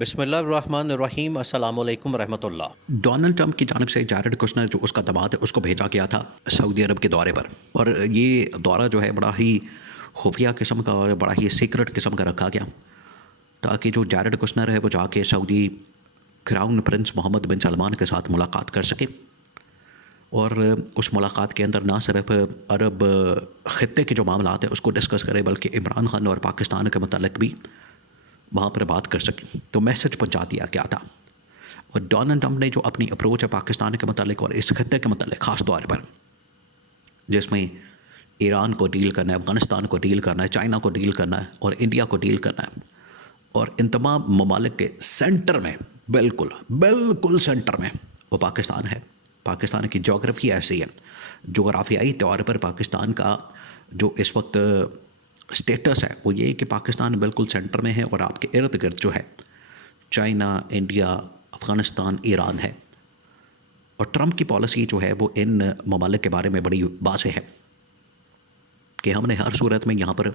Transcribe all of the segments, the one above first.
بسم اللہ الرحمن الرحیم، السلام علیکم ورحمۃ اللہ۔ ڈونلڈ ٹرمپ کی جانب سے جیرڈ کشنر جو اس کا داماد ہے اس کو بھیجا گیا تھا سعودی عرب کے دورے پر، اور یہ دورہ جو ہے بڑا ہی خفیہ قسم کا اور بڑا ہی سیکرٹ قسم کا رکھا گیا تاکہ جو جیرڈ کشنر ہے وہ جا کے سعودی کراؤن پرنس محمد بن سلمان کے ساتھ ملاقات کر سکے، اور اس ملاقات کے اندر نہ صرف عرب خطے کے جو معاملات ہیں اس کو ڈسکس کرے بلکہ عمران خان اور پاکستان کے متعلق بھی وہاں پر بات کر سکے۔ تو میسج پہنچا دیا گیا تھا، اور ڈونلڈ ٹرمپ نے جو اپنی اپروچ ہے پاکستان کے متعلق اور اس خطے کے متعلق خاص طور پر، جس میں ایران کو ڈیل کرنا ہے، افغانستان کو ڈیل کرنا ہے، چائنا کو ڈیل کرنا ہے اور انڈیا کو ڈیل کرنا ہے، اور ان تمام ممالک کے سینٹر میں بالکل سینٹر میں وہ پاکستان ہے۔ پاکستان کی جغرافی ایسی ہے، جغرافیائی طور پر پاکستان کا جو اس وقت سٹیٹس ہے وہ یہ کہ پاکستان بالکل سینٹر میں ہے، اور آپ کے ارد گرد جو ہے چائنا، انڈیا، افغانستان، ایران ہے، اور ٹرمپ کی پالیسی جو ہے وہ ان ممالک کے بارے میں بڑی واضح ہے کہ ہم نے ہر صورت میں یہاں پر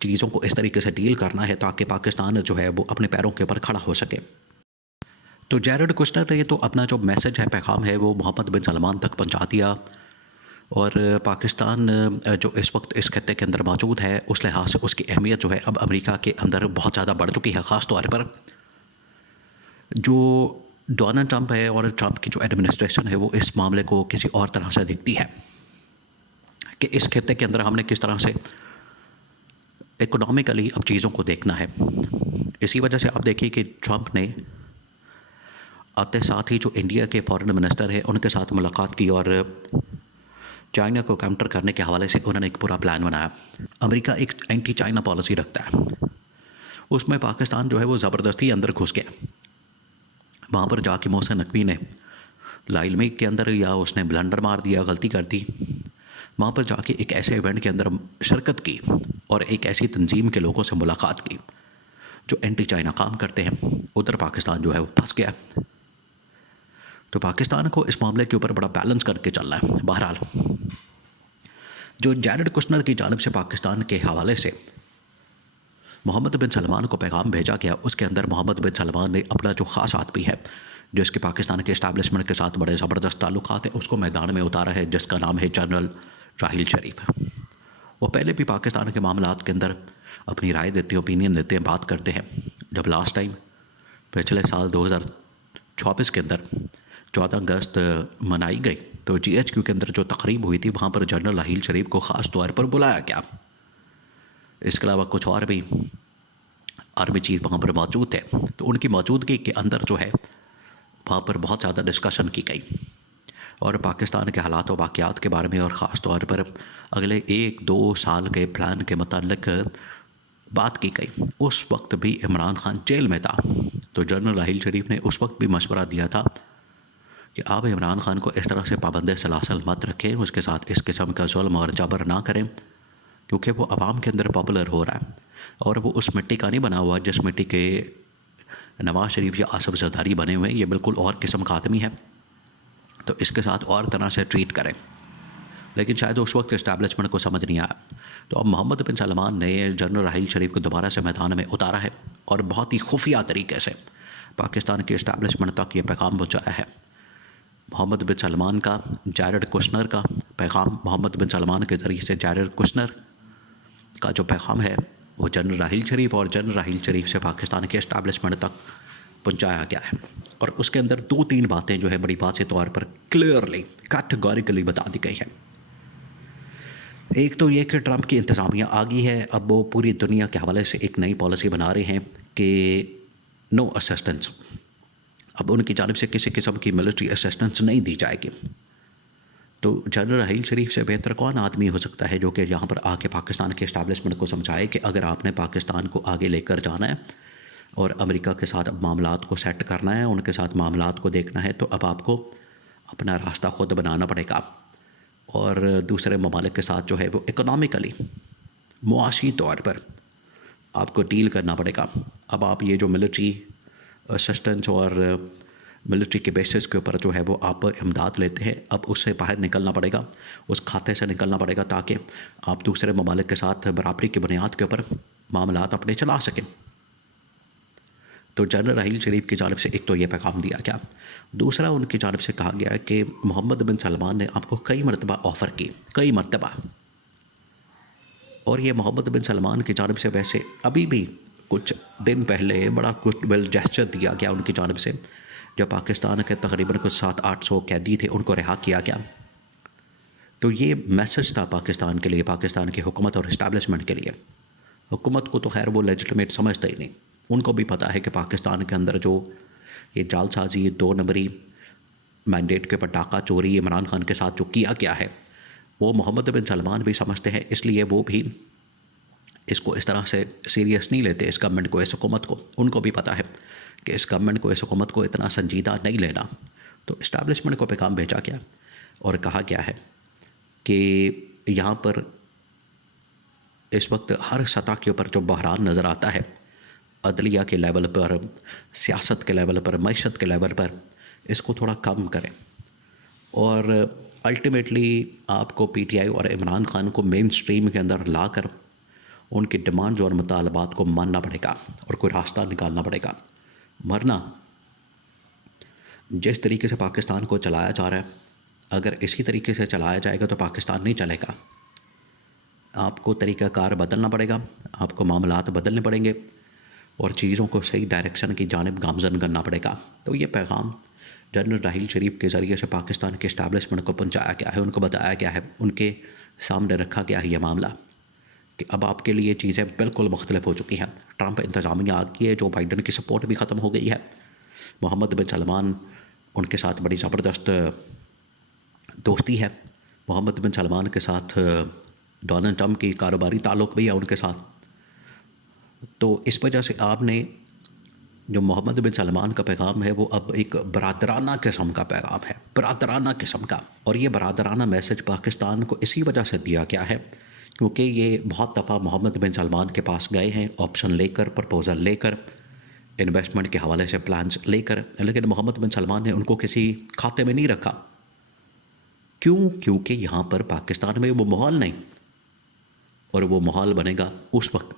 چیزوں کو اس طریقے سے ڈیل کرنا ہے تاکہ پاکستان جو ہے وہ اپنے پیروں کے اوپر کھڑا ہو سکے۔ تو جیرڈ کشنر نے تو اپنا جو میسج ہے، پیغام ہے، وہ محمد بن سلمان تک پہنچا دیا، اور پاکستان جو اس وقت اس خطے کے اندر موجود ہے اس لحاظ سے اس کی اہمیت جو ہے اب امریکہ کے اندر بہت زیادہ بڑھ چکی ہے، خاص طور پر جو ڈونلڈ ٹرمپ ہے اور ٹرمپ کی جو ایڈمنسٹریشن ہے وہ اس معاملے کو کسی اور طرح سے دیکھتی ہے کہ اس خطے کے اندر ہم نے کس طرح سے اکنامکلی اب چیزوں کو دیکھنا ہے۔ اسی وجہ سے آپ دیکھیے کہ ٹرمپ نے آتے ساتھ ہی جو انڈیا کے فارن منسٹر ہے ان کے ساتھ ملاقات کی، اور چائنا کو کاؤنٹر کرنے کے حوالے سے انہوں نے ایک پورا پلان بنایا۔ امریکہ ایک اینٹی چائنا پالیسی رکھتا ہے، اس میں پاکستان جو ہے وہ زبردستی اندر گھس گیا، وہاں پر جا کے محسن نقوی نے لائلمی کے اندر یا اس نے بلنڈر مار دیا، غلطی کر دی، وہاں پر جا کے ایک ایسے ایونٹ کے اندر شرکت کی اور ایک ایسی تنظیم کے لوگوں سے ملاقات کی جو اینٹی چائنا کام کرتے ہیں۔ ادھر پاکستان جو ہے وہ پھنس گیا، تو پاکستان کو اس معاملے کے اوپر بڑا بیلنس کر کے چلنا ہے۔ بہرحال جو جیرڈ کشنر کی جانب سے پاکستان کے حوالے سے محمد بن سلمان کو پیغام بھیجا گیا، اس کے اندر محمد بن سلمان نے اپنا جو خاص آدمی ہے جس کے پاکستان کے اسٹیبلشمنٹ کے ساتھ بڑے زبردست تعلقات ہیں اس کو میدان میں اتارا ہے، جس کا نام ہے جنرل راحیل شریف۔ وہ پہلے بھی پاکستان کے معاملات کے اندر اپنی رائے دیتے ہیں، اوپینین دیتے ہیں، بات کرتے ہیں۔ جب لاسٹ ٹائم پچھلے سال 2024 کے اندر 14 اگست منائی گئی تو GHQ کے اندر جو تقریب ہوئی تھی وہاں پر جنرل راحیل شریف کو خاص طور پر بلایا گیا۔ اس کے علاوہ کچھ اور بھی آرمی چیف وہاں پر موجود تھے، تو ان کی موجودگی کے اندر جو ہے وہاں پر بہت زیادہ ڈسکشن کی گئی، اور پاکستان کے حالات و واقعات کے بارے میں، اور خاص طور پر اگلے 1-2 سال کے پلان کے متعلق بات کی گئی۔ اس وقت بھی عمران خان جیل میں تھا، تو جنرل راحیل شریف نے اس وقت بھی مشورہ دیا تھا کہ آپ عمران خان کو اس طرح سے پابند سلاسل مت رکھیں، اس کے ساتھ اس قسم کا ظلم اور جبر نہ کریں، کیونکہ وہ عوام کے اندر پاپولر ہو رہا ہے، اور وہ اس مٹی کا نہیں بنا ہوا جس مٹی کے نواز شریف یا آصف زرداری بنے ہوئے ہیں، یہ بالکل اور قسم کا آدمی ہے، تو اس کے ساتھ اور طرح سے ٹریٹ کریں۔ لیکن شاید اس وقت اسٹیبلشمنٹ کو سمجھ نہیں آیا، تو اب محمد بن سلمان نے جنرل راحیل شریف کو دوبارہ سے میدان میں اتارا ہے، اور بہت ہی خفیہ طریقے سے پاکستان کے اسٹیبلشمنٹ تک یہ پیغام پہنچایا ہے۔ محمد بن سلمان کا جیرڈ کشنر کا پیغام، محمد بن سلمان کے ذریعے سے جیرڈ کشنر کا جو پیغام ہے وہ جنرل راحیل شریف اور جنرل راحیل شریف سے پاکستان کے اسٹیبلشمنٹ تک پہنچایا گیا ہے، اور اس کے اندر 2-3 باتیں جو ہے بڑی واضح طور پر کلیئرلی کیٹیگوریکلی بتا دی گئی ہے۔ ایک تو یہ کہ ٹرمپ کی انتظامیہ آگئی ہے، اب وہ پوری دنیا کے حوالے سے ایک نئی پالیسی بنا رہے ہیں کہ نو اسسٹنس، اب ان کی جانب سے کسی قسم کی ملٹری اسسٹنس نہیں دی جائے گی۔ تو جنرل راحیل شریف سے بہتر کون آدمی ہو سکتا ہے جو کہ یہاں پر آ کے پاکستان کے اسٹیبلشمنٹ کو سمجھائے کہ اگر آپ نے پاکستان کو آگے لے کر جانا ہے اور امریکہ کے ساتھ اب معاملات کو سیٹ کرنا ہے، ان کے ساتھ معاملات کو دیکھنا ہے، تو اب آپ کو اپنا راستہ خود بنانا پڑے گا، اور دوسرے ممالک کے ساتھ جو ہے وہ اکنامکلی معاشی طور پر آپ کو ڈیل کرنا پڑے گا۔ اب آپ یہ جو ملٹری اسسٹنس اور ملٹری کے بیسس کے اوپر جو ہے وہ آپ امداد لیتے ہیں، اب اس سے باہر نکلنا پڑے گا، اس کھاتے سے نکلنا پڑے گا، تاکہ آپ دوسرے ممالک کے ساتھ برابری کی بنیاد کے اوپر معاملات اپنے چلا سکیں۔ تو جنرل راحیل شریف کی جانب سے ایک تو یہ پیغام دیا گیا، دوسرا ان کی جانب سے کہا گیا کہ محمد بن سلمان نے آپ کو کئی مرتبہ آفر کی، کئی مرتبہ، اور یہ محمد بن سلمان کی جانب سے ویسے ابھی بھی کچھ دن پہلے بڑا گڈ ول جیسچر دیا گیا ان کی جانب سے، جب پاکستان کے تقریباً کچھ 700-800 قیدی تھے ان کو رہا کیا گیا. تو یہ میسج تھا پاکستان کے لیے، پاکستان کی حکومت اور اسٹیبلشمنٹ کے لیے. حکومت کو تو خیر وہ لیجٹمیٹ سمجھتا ہی نہیں، ان کو بھی پتہ ہے کہ پاکستان کے اندر جو یہ جال سازی، یہ 2 نمبری مینڈیٹ کے اوپر ڈاکہ چوری عمران خان کے ساتھ جو کیا گیا ہے، وہ محمد بن سلمان بھی سمجھتے ہیں، اس لیے وہ بھی اس کو اس طرح سے سیریس نہیں لیتے، اس گورنمنٹ کو، اس حکومت کو. ان کو بھی پتہ ہے کہ اس گورنمنٹ کو، اس حکومت کو اتنا سنجیدہ نہیں لینا. تو اسٹیبلشمنٹ کو پیغام بھیجا گیا اور کہا گیا ہے کہ یہاں پر اس وقت ہر سطح کے اوپر جو بحران نظر آتا ہے، عدلیہ کے لیول پر، سیاست کے لیول پر، معیشت کے لیول پر، اس کو تھوڑا کم کریں. اور الٹیمیٹلی آپ کو پی ٹی آئی اور عمران خان کو مین سٹریم کے اندر لا کر ان کی ڈیمانڈز اور مطالبات کو ماننا پڑے گا اور کوئی راستہ نکالنا پڑے گا. ورنہ جس طریقے سے پاکستان کو چلایا جا رہا ہے، اگر اسی طریقے سے چلایا جائے گا تو پاکستان نہیں چلے گا. آپ کو طریقہ کار بدلنا پڑے گا، آپ کو معاملات بدلنے پڑیں گے اور چیزوں کو صحیح ڈائریکشن کی جانب گامزن کرنا پڑے گا. تو یہ پیغام جنرل راحیل شریف کے ذریعے سے پاکستان کے اسٹیبلشمنٹ کو پہنچایا گیا ہے، ان کو بتایا گیا ہے، ان کے سامنے رکھا گیا ہے یہ معاملہ کہ اب آپ کے لیے چیزیں بالکل مختلف ہو چکی ہیں. ٹرمپ انتظامیہ آ گئی ہے، جو بائیڈن کی سپورٹ بھی ختم ہو گئی ہے. محمد بن سلمان ان کے ساتھ بڑی زبردست دوستی ہے. محمد بن سلمان کے ساتھ ڈونلڈ ٹرمپ کی کاروباری تعلق بھی ہے ان کے ساتھ. تو اس وجہ سے آپ نے جو محمد بن سلمان کا پیغام ہے وہ اب ایک برادرانہ قسم کا پیغام ہے، برادرانہ قسم کا. اور یہ برادرانہ میسج پاکستان کو اسی وجہ سے دیا گیا ہے کیونکہ یہ بہت دفعہ محمد بن سلمان کے پاس گئے ہیں آپشن لے کر، پرپوزل لے کر، انویسٹمنٹ کے حوالے سے پلانز لے کر، لیکن محمد بن سلمان نے ان کو کسی کھاتے میں نہیں رکھا. کیوں؟ کیونکہ یہاں پر پاکستان میں وہ ماحول نہیں، اور وہ ماحول بنے گا اس وقت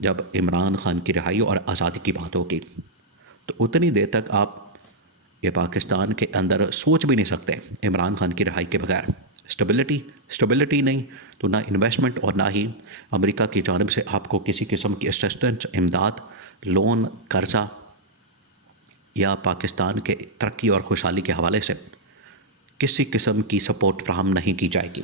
جب عمران خان کی رہائی اور آزادی کی بات ہوگی. تو اتنی دیر تک آپ یہ پاکستان کے اندر سوچ بھی نہیں سکتے عمران خان کی رہائی کے بغیر. اسٹیبلٹی نہیں تو نہ انویسٹمنٹ اور نہ ہی امریکہ کی جانب سے آپ کو کسی قسم کی اسسٹنس، امداد، لون، قرضہ یا پاکستان کے ترقی اور خوشحالی کے حوالے سے کسی قسم کی سپورٹ فراہم نہیں کی جائے گی.